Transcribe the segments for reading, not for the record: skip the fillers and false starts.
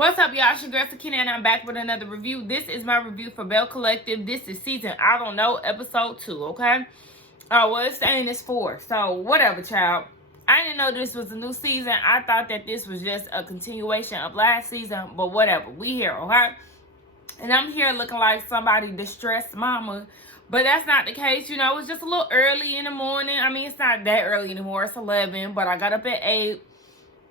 What's up, y'all? It's your girl Sakina, and I'm back with another review. This is my review for Belle Collective. This is season, I don't know, episode 2, okay? Well, it's saying it's 4, so whatever, child. I didn't know this was a new season. I thought that this was just a continuation of last season, but whatever. We here, okay? And I'm here looking like somebody distressed mama, but that's not the case. You know, it's just a little early in the morning. I mean, it's not that early anymore. It's 11, but I got up at 8.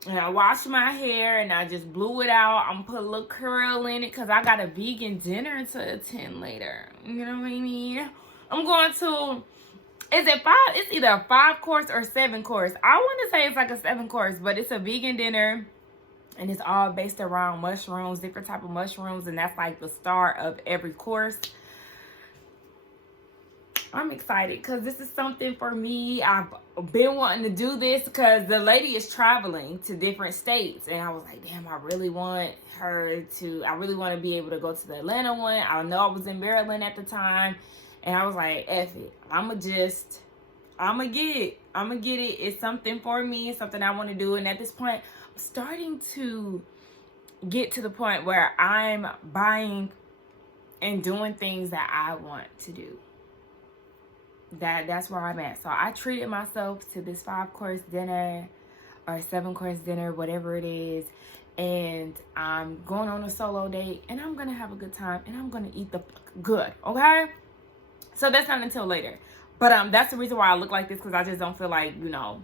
And I washed my hair and I just blew it out. I'm gonna put a little curl in it because I got a vegan dinner to attend later. You know what I mean? I'm going to, is it 5? It's either a 5-course or 7-course. I want to say it's like a 7-course, but it's a vegan dinner. And it's all based around mushrooms, different type of mushrooms. And that's like the star of every course. I'm excited because this is something for me. I've been wanting to do this because the lady is traveling to different states. And I was like, damn, I really want to be able to go to the Atlanta one. I know I was in Maryland at the time. And I was like, F it. I'm going to get it. It's something for me. It's something I want to do. And at this point, I'm starting to get to the point where I'm buying and doing things that I want to do. That's where I'm at. So I treated myself to this 5-course dinner or 7-course dinner, whatever it is. And I'm going on a solo date and I'm going to have a good time and I'm going to eat the good. Okay. So that's not until later. But that's the reason why I look like this, because I just don't feel like, you know,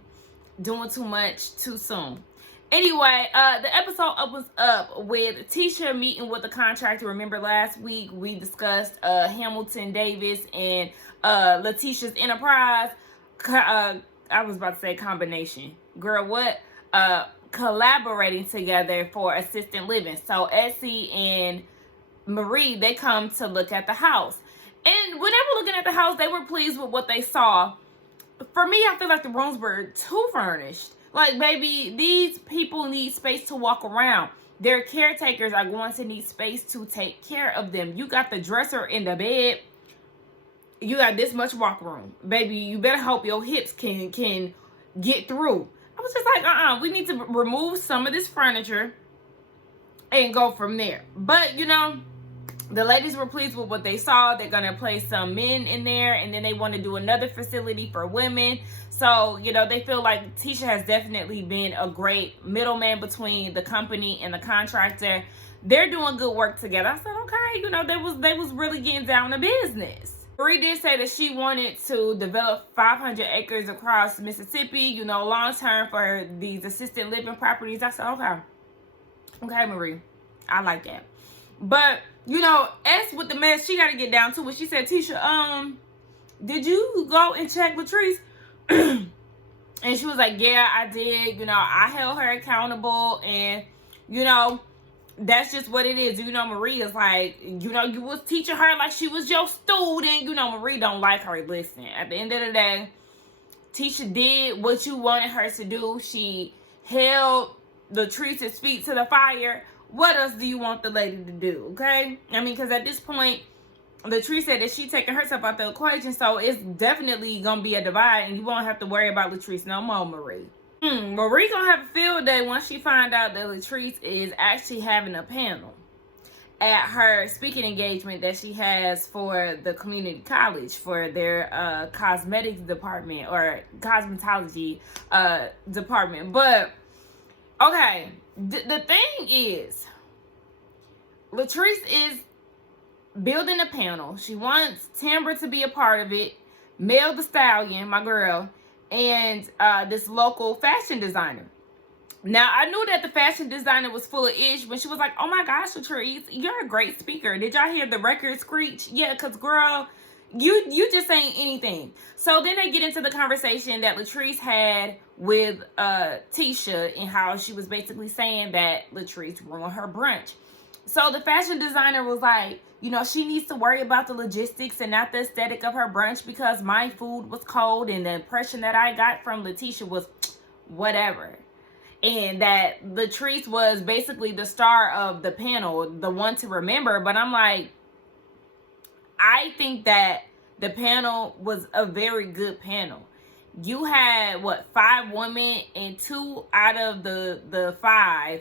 doing too much too soon. Anyway, the episode opens up with Tisha meeting with the contractor. Remember last week we discussed Hamilton Davis and Letitia's enterprise. I was about to say combination. Girl, what? Collaborating together for assisted living. So Essie and Marie, they come to look at the house. And when they were looking at the house, they were pleased with what they saw. For me, I feel like the rooms were too furnished. Like, baby, these people need space to walk around. Their caretakers are going to need space to take care of them. You got the dresser in the bed. You got this much walk room. Baby, you better hope your hips can get through. I was just like, we need to remove some of this furniture and go from there. But, you know, the ladies were pleased with what they saw. They're going to place some men in there, and then they want to do another facility for women. So, you know, they feel like Tisha has definitely been a great middleman between the company and the contractor. They're doing good work together. I said, okay, you know, they was really getting down to business. Marie did say that she wanted to develop 500 acres across Mississippi, you know, long term for these assisted living properties. I said, okay. Okay, Marie. I like that. But, you know, S with the mess, she got to get down to it. She said, Tisha, did you go and check Latrice? And she was like, yeah, I did. You know, I held her accountable. And, you know, that's just what it is. You know, Marie is like, you know, you was teaching her like she was your student. You know, Marie don't like her. Listen, at the end of the day, Tisha did what you wanted her to do. She held Latrice's feet to the fire. What else do you want the lady to do, okay? I mean, because at this point, Latrice said that she taking herself out the equation, so it's definitely going to be a divide, and you won't have to worry about Latrice no more, Marie. Marie going to have a field day once she find out that Latrice is actually having a panel at her speaking engagement that she has for the community college for their cosmetics department or cosmetology department. But, okay, the thing is, Latrice is building a panel. She wants Timber to be a part of it, Mel the Stallion, my girl, and this local fashion designer. Now, I knew that the fashion designer was full of ish when she was like, oh my gosh, Latrice, you're a great speaker. Did y'all hear the record screech? Yeah, because, girl, you just ain't anything. So then they get into the conversation that Latrice had with Tisha and how she was basically saying that Latrice ruined her brunch. So the fashion designer was like, you know, she needs to worry about the logistics and not the aesthetic of her brunch because my food was cold and the impression that I got from Letitia was whatever. And that Latrice was basically the star of the panel, the one to remember. But I'm like, I think that the panel was a very good panel. You had, 5 women, and 2 out of the 5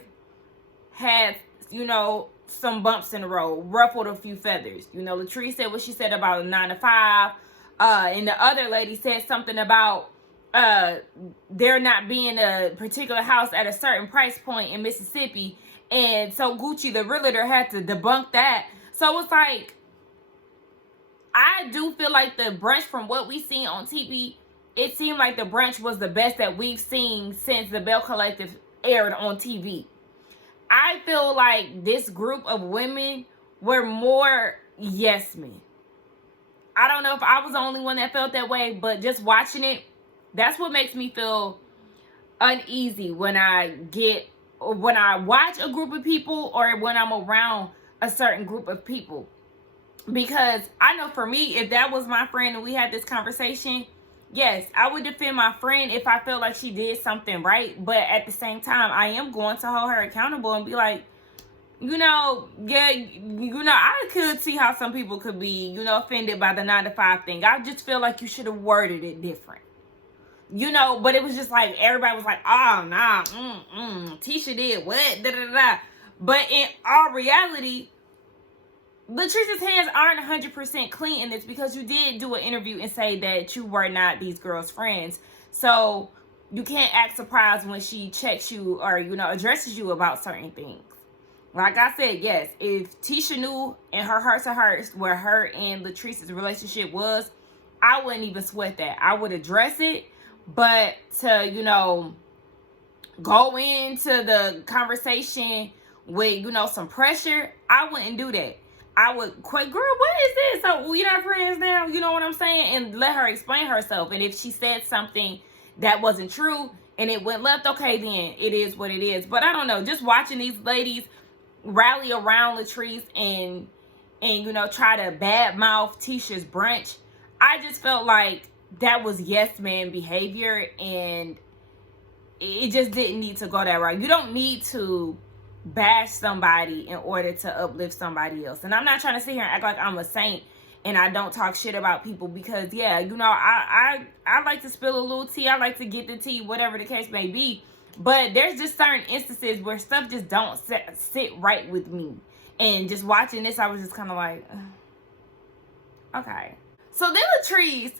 had you know, some bumps in the road, ruffled a few feathers. You know, Latrice said what she said about a 9 to 5. And the other lady said something about there not being a particular house at a certain price point in Mississippi. And so Gucci, the realtor, had to debunk that. So it's like, I do feel like the brunch, from what we seen on TV, it seemed like the brunch was the best that we've seen since the Belle Collective aired on TV. I feel like this group of women were more yes men. I don't know if I was the only one that felt that way, but just watching it, that's what makes me feel uneasy when I watch a group of people or when I'm around a certain group of people. Because I know for me, if that was my friend and we had this conversation, yes, I would defend my friend if I felt like she did something right. But at the same time, I am going to hold her accountable and be like, you know, yeah, you know, I could see how some people could be, you know, offended by the 9 to 5 thing. I just feel like you should have worded it different. You know, but it was just like, everybody was like, oh, nah, Tisha did what, da-da-da. But in all reality, Latrice's hands aren't 100% clean in this, because you did do an interview and say that you were not these girls' friends. So you can't act surprised when she checks you or, you know, addresses you about certain things. Like I said, yes, if Tisha knew in her heart of hearts where her and Latrice's relationship was, I wouldn't even sweat that. I would address it, but to, you know, go into the conversation with, you know, some pressure, I wouldn't do that. I would quit, girl, what is this? So we're not friends now, you know what I'm saying? And let her explain herself. And if she said something that wasn't true and it went left, okay, then it is what it is. But I don't know, just watching these ladies rally around Latrice and you know, try to badmouth Tisha's brunch, I just felt like that was yes man behavior, and it just didn't need to go that route. You don't need to bash somebody in order to uplift somebody else. And I'm not trying to sit here and act like I'm a saint and I don't talk shit about people, because yeah, you know, I like to spill a little tea. I like to get the tea, whatever the case may be. But there's just certain instances where stuff just don't sit right with me. And just watching this, I was just kind of like, okay. So then Latrice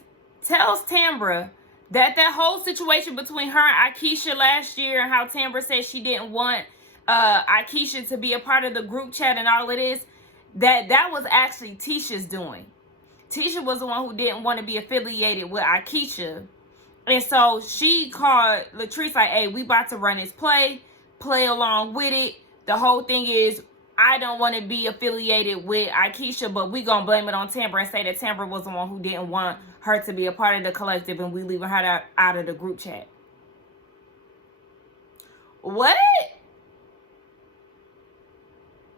tells Tambra that whole situation between her and Akeisha last year, and how Tambra said she didn't want Akeisha to be a part of the group chat and all of this, that was actually Tisha's doing. Tisha was the one who didn't want to be affiliated with Akeisha. And so she called Latrice like, hey, we about to run this play along with it. The whole thing is, I don't want to be affiliated with Akeisha, but we gonna blame it on Tambra and say that Tambra was the one who didn't want her to be a part of the collective, and we leaving her out of the group chat. What?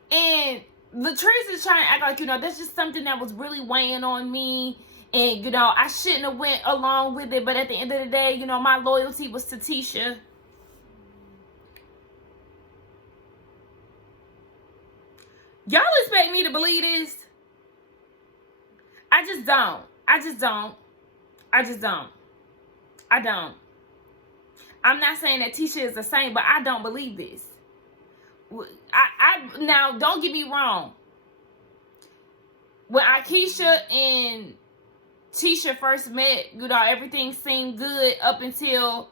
And Latrice is trying to act like, you know, that's just something that was really weighing on me. And, you know, I shouldn't have went along with it. But at the end of the day, you know, my loyalty was to Tisha. Y'all expect me to believe this? I just don't. I don't. I'm not saying that Tisha is the same, but I don't believe this. Now, don't get me wrong. When Akeisha and Tisha first met, you know, everything seemed good up until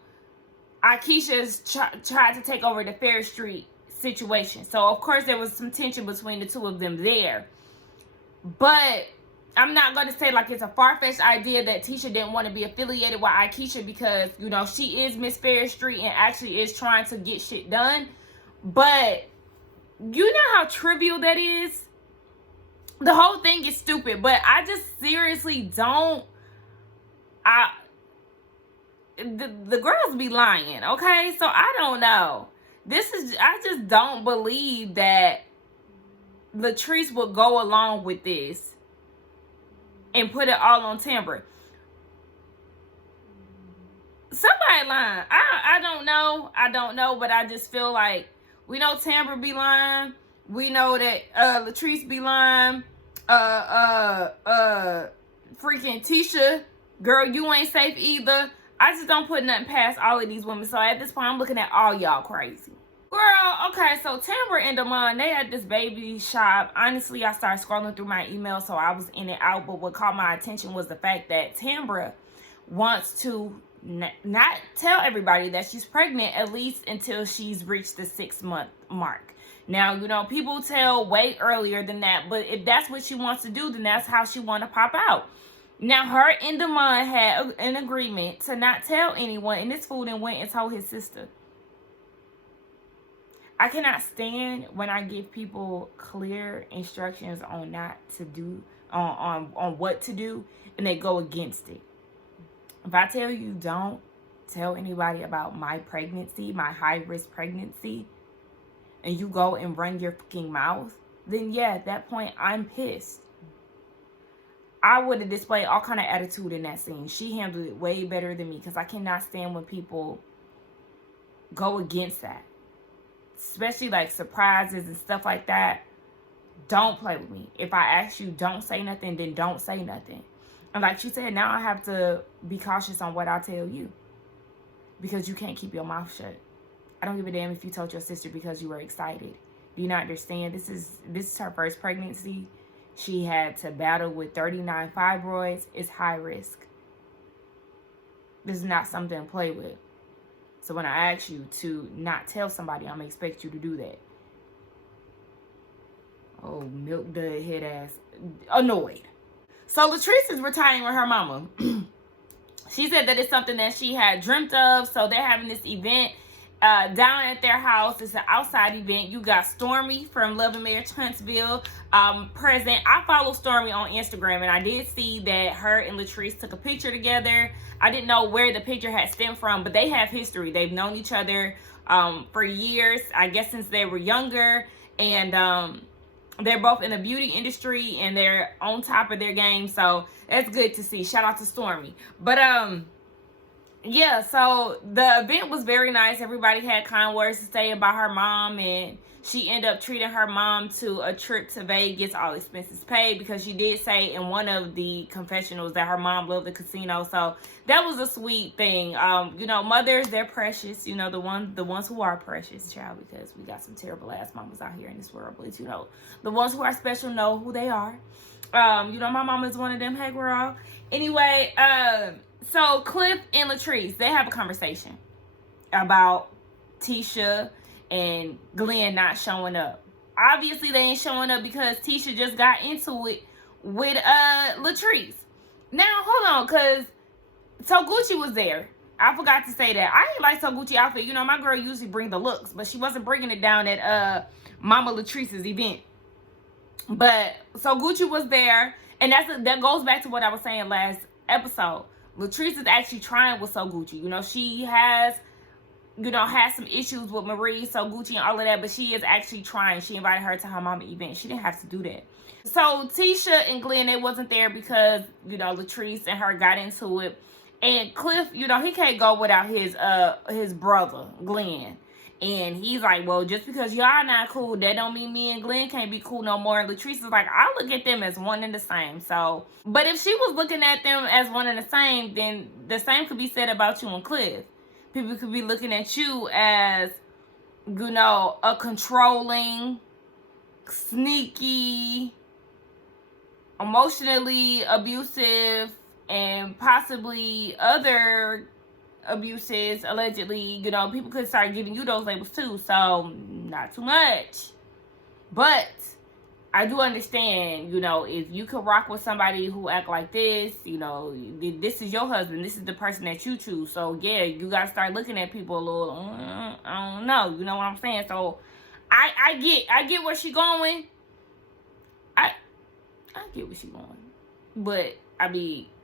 Akeisha's tried to take over the Fair Street situation. So, of course, there was some tension between the two of them there. But I'm not going to say like it's a far-fetched idea that Tisha didn't want to be affiliated with Akeisha, because, you know, she is Miss Fair Street and actually is trying to get shit done. But you know how trivial that is? The whole thing is stupid, but I just seriously don't. The girls be lying, okay? So I don't know. I just don't believe that Latrice would go along with this and put it all on Tambra. Somebody lying. I don't know, but I just feel like we know Tambra be lying. We know that Latrice be lying. Freaking Tisha, girl, you ain't safe either. I just don't put nothing past all of these women. So at this point, I'm looking at all y'all crazy. Girl, okay, so Tamra and Damon, they at this baby shop. Honestly, I started scrolling through my email, so I was in and out. But what caught my attention was the fact that Tamra wants to not tell everybody that she's pregnant, at least until she's reached the 6-month mark. Now, you know, people tell way earlier than that, but if that's what she wants to do, then that's how she want to pop out. Now, her and Damon had an agreement to not tell anyone, and this fool then went and told his sister. I cannot stand when I give people clear instructions on not to do, on what to do, and they go against it. If I tell you don't tell anybody about my pregnancy, my high-risk pregnancy, and you go and run your fucking mouth, then yeah, at that point, I'm pissed. I would have displayed all kind of attitude in that scene. She handled it way better than me, because I cannot stand when people go against that. Especially like surprises and stuff like that. Don't play with me. If I ask you don't say nothing, then don't say nothing. And like she said, now I have to be cautious on what I tell you, because you can't keep your mouth shut. I don't give a damn if you told your sister because you were excited. Do you not understand? This is her first pregnancy. She had to battle with 39 fibroids. It's high risk. This is not something to play with. So when I ask you to not tell somebody, I'm going to expect you to do that. Oh, milk dud head ass. Annoyed. So Latrice is retiring with her mama. She said that it's something that she had dreamt of. So they're having this event down at their house. It's an outside event. You got Stormy from Love and Marriage Huntsville present. I follow Stormy on Instagram, and I did see that her and Latrice took a picture together. I didn't know where the picture had stemmed from, but they have history. They've known each other for years, I guess since they were younger, and they're both in the beauty industry, and they're on top of their game, so that's good to see. Shout out to Stormy. But yeah, so the event was very nice. Everybody had kind words to say about her mom, and she ended up treating her mom to a trip to Vegas, all expenses paid, because she did say in one of the confessionals that her mom loved the casino. So that was a sweet thing. You know, mothers, they're precious. You know, the ones who are precious, child, because we got some terrible ass mamas out here in this world. But you know, the ones who are special know who they are. You know, my mama is one of them. Hey, girl. Anyway, so Cliff and Latrice, they have a conversation about Tisha and Glenn not showing up. Obviously, they ain't showing up because Tisha just got into it with Latrice. Now, hold on, because So Gucci was there. I forgot to say that. I didn't like So Gucci outfit. You know, my girl usually bring the looks, but she wasn't bringing it down at Mama Latrice's event. But So Gucci was there, and that goes back to what I was saying last episode. Latrice is actually trying with So Gucci. You know, she has some issues with Marie, So Gucci, and all of that, but she is actually trying. She invited her to her mama event. She didn't have to do that. So Tisha and Glenn, they wasn't there because, Latrice and her got into it. And Cliff, he can't go without his brother, Glenn. And he's like, well, just because y'all not cool, that don't mean me and Glenn can't be cool no more. And Latrice is like, I look at them as one and the same. So, but if she was looking at them as one and the same, then the same could be said about you and Cliff. People could be looking at you as, a controlling, sneaky, emotionally abusive, and possibly other abuses, allegedly. People could start giving you those labels too. So, not too much. But I do understand, if you could rock with somebody who act like this, this is your husband. This is the person that you choose. So, yeah, you got to start looking at people a little, I don't know. You know what I'm saying? So, I get where she going. I get where she going. But,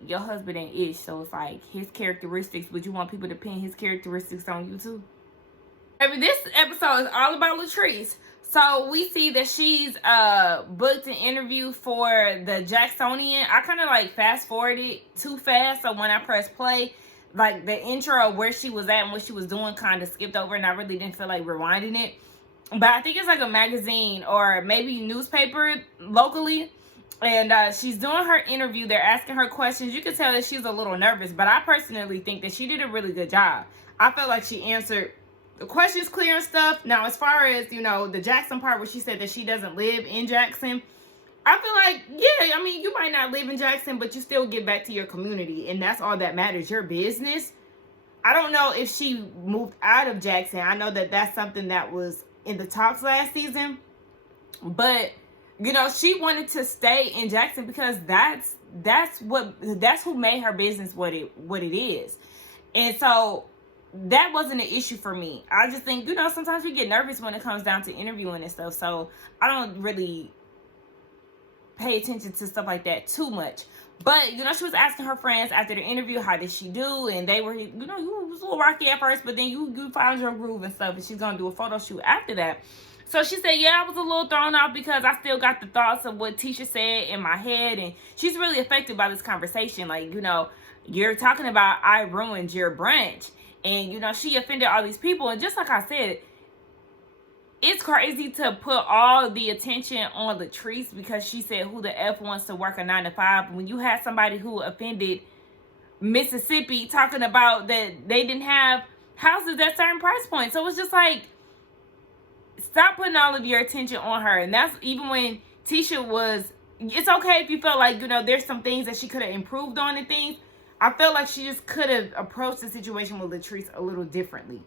your husband ain't ish. So, it's like his characteristics. Would you want people to pin his characteristics on you too? This episode is all about Latrice. So we see that she's booked an interview for the Jacksonian. I kind of fast forwarded too fast. So when I pressed play, the intro of where she was at and what she was doing kind of skipped over, and I really didn't feel like rewinding it. But I think it's a magazine or maybe newspaper locally. And she's doing her interview. They're asking her questions. You can tell that she's a little nervous, but I personally think that she did a really good job. I felt like she answered the questions clear and stuff. Now, as far as, you know, the Jackson part where she said that she doesn't live in Jackson, I feel like, yeah, I mean, you might not live in Jackson, but you still get back to your community, and that's all that matters, your business. I don't know if she moved out of Jackson. I know that that's something that was in the talks last season, but, you know, she wanted to stay in Jackson because that's who made her business what it is. And so that wasn't an issue for me. I just think, you know, sometimes we get nervous when it comes down to interviewing and stuff. So I don't really pay attention to stuff like that too much. But, you know, she was asking her friends after the interview, how did she do? And they were, you know, you was a little rocky at first, but then you found your groove and stuff. And she's going to do a photo shoot after that. So she said, yeah, I was a little thrown off because I still got the thoughts of what Tisha said in my head. And she's really affected by this conversation. Like, you know, you're talking about I ruined your branch. And, you know, she offended all these people. And just like I said, it's crazy to put all the attention on Latrice because she said who the F wants to work a 9 to 5 when you had somebody who offended Mississippi talking about that they didn't have houses at certain price points. So it's just like, stop putting all of your attention on her. And that's even when Tisha was, it's okay if you felt like, you know, there's some things that she could have improved on and things. I felt like she just could have approached the situation with Latrice a little differently.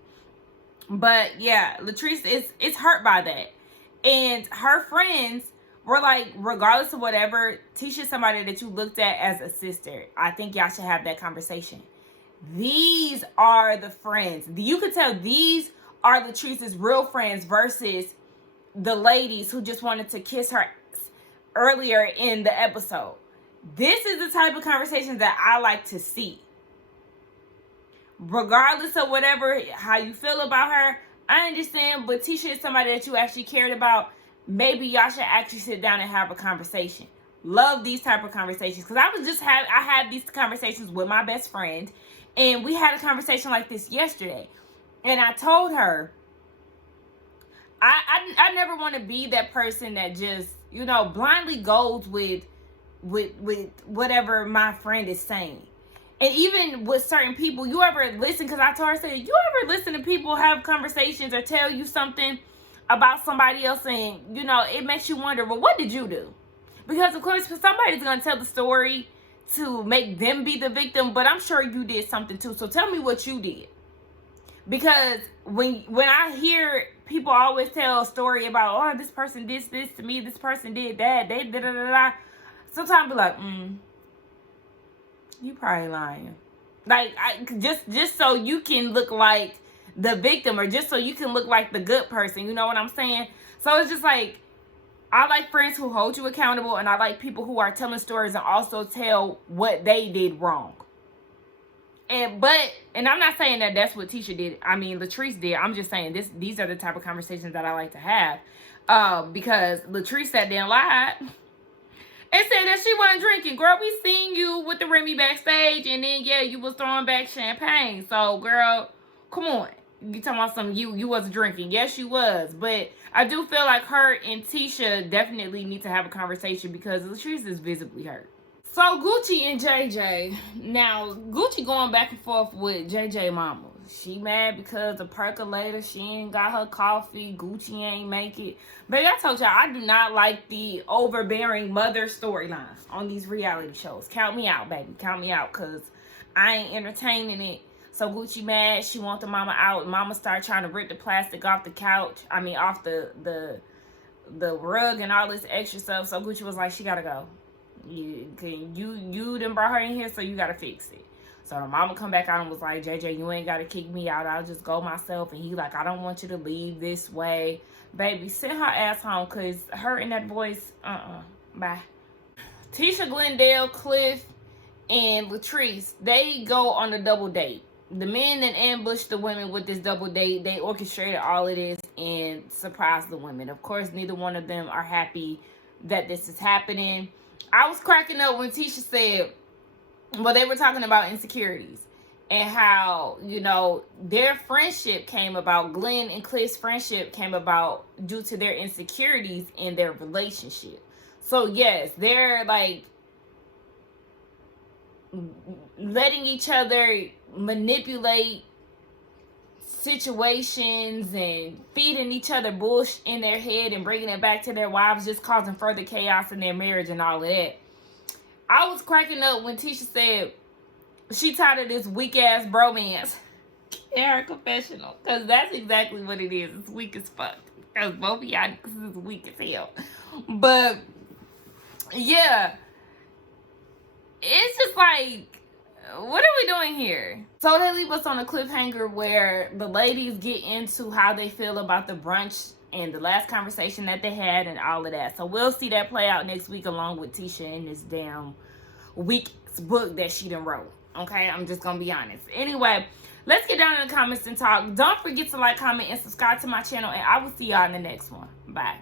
But yeah, Latrice is hurt by that. And her friends were like, regardless of whatever, Tisha's somebody that you looked at as a sister. I think y'all should have that conversation. These are the friends. You could tell these are Latrice's real friends versus the ladies who just wanted to kiss her earlier in the episode. This is the type of conversation that I like to see. Regardless of whatever, how you feel about her, I understand, but Tisha is somebody that you actually cared about. Maybe y'all should actually sit down and have a conversation. Love these type of conversations. Because I had these conversations with my best friend, and we had a conversation like this yesterday. And I told her, I never want to be that person that just, you know, blindly goes with whatever my friend is saying. And even with certain people, you ever listen, because I told her, I said, you ever listen to people have conversations or tell you something about somebody else and, you know, it makes you wonder, well, what did you do? Because, of course, somebody's going to tell the story to make them be the victim, but I'm sure you did something too. So tell me what you did. Because when I hear people always tell a story about, oh, this person did this to me, this person did that, they da-da-da-da, sometimes I be like, you probably lying. Like, just so you can look like the victim or just so you can look like the good person. You know what I'm saying? So it's just like, I like friends who hold you accountable, and I like people who are telling stories and also tell what they did wrong. And I'm not saying that that's what Tisha did. I mean, Latrice did. I'm just saying these are the type of conversations that I like to have. Because Latrice sat there and lied and said that she wasn't drinking. Girl, we seen you with the Remy backstage, and then, yeah, you was throwing back champagne. So, girl, come on. You talking about something you wasn't drinking. Yes, you was. But I do feel like her and Tisha definitely need to have a conversation because Latrice is visibly hurt. So, Gucci and JJ. Now, Gucci going back and forth with JJ mama. She mad because the percolator, she ain't got her coffee. Gucci ain't make it. But I told y'all, I do not like the overbearing mother storylines on these reality shows. Count me out, baby. Count me out, because I ain't entertaining it. So Gucci mad. She want the mama out. Mama start trying to rip the plastic off the couch. I mean, off the rug and all this extra stuff. So Gucci was like, she gotta go. You done brought her in here, so you gotta fix it. So the mama come back out and was like, JJ, you ain't gotta kick me out. I'll just go myself. And he like, I don't want you to leave this way. Baby, send her ass home, because her and that voice, bye. Tisha, Glendale, Cliff, and Latrice, they go on a double date. The men that ambushed the women with this double date, they orchestrated all of this and surprised the women. Of course, neither one of them are happy that this is happening. I was cracking up when Tisha said, well, they were talking about insecurities and how, you know, their friendship came about. Glenn and Cliff's friendship came about due to their insecurities in their relationship. So, yes, they're like letting each other manipulate situations and feeding each other bullshit in their head and bringing it back to their wives, just causing further chaos in their marriage and all of that. I was cracking up when Tisha said she tired of this weak ass bromance in her confessional, because that's exactly what it is. It's weak as fuck, because both of y'all is weak as hell. But yeah, it's just like, what are we doing here? So they leave us on a cliffhanger where the ladies get into how they feel about the brunch and the last conversation that they had and all of that. So we'll see that play out next week along with Tisha in this damn week's book that she done wrote. Okay, I'm just gonna be honest. Anyway, let's get down in the comments and talk. Don't forget to like, comment, and subscribe to my channel, and I will see y'all in the next one. Bye.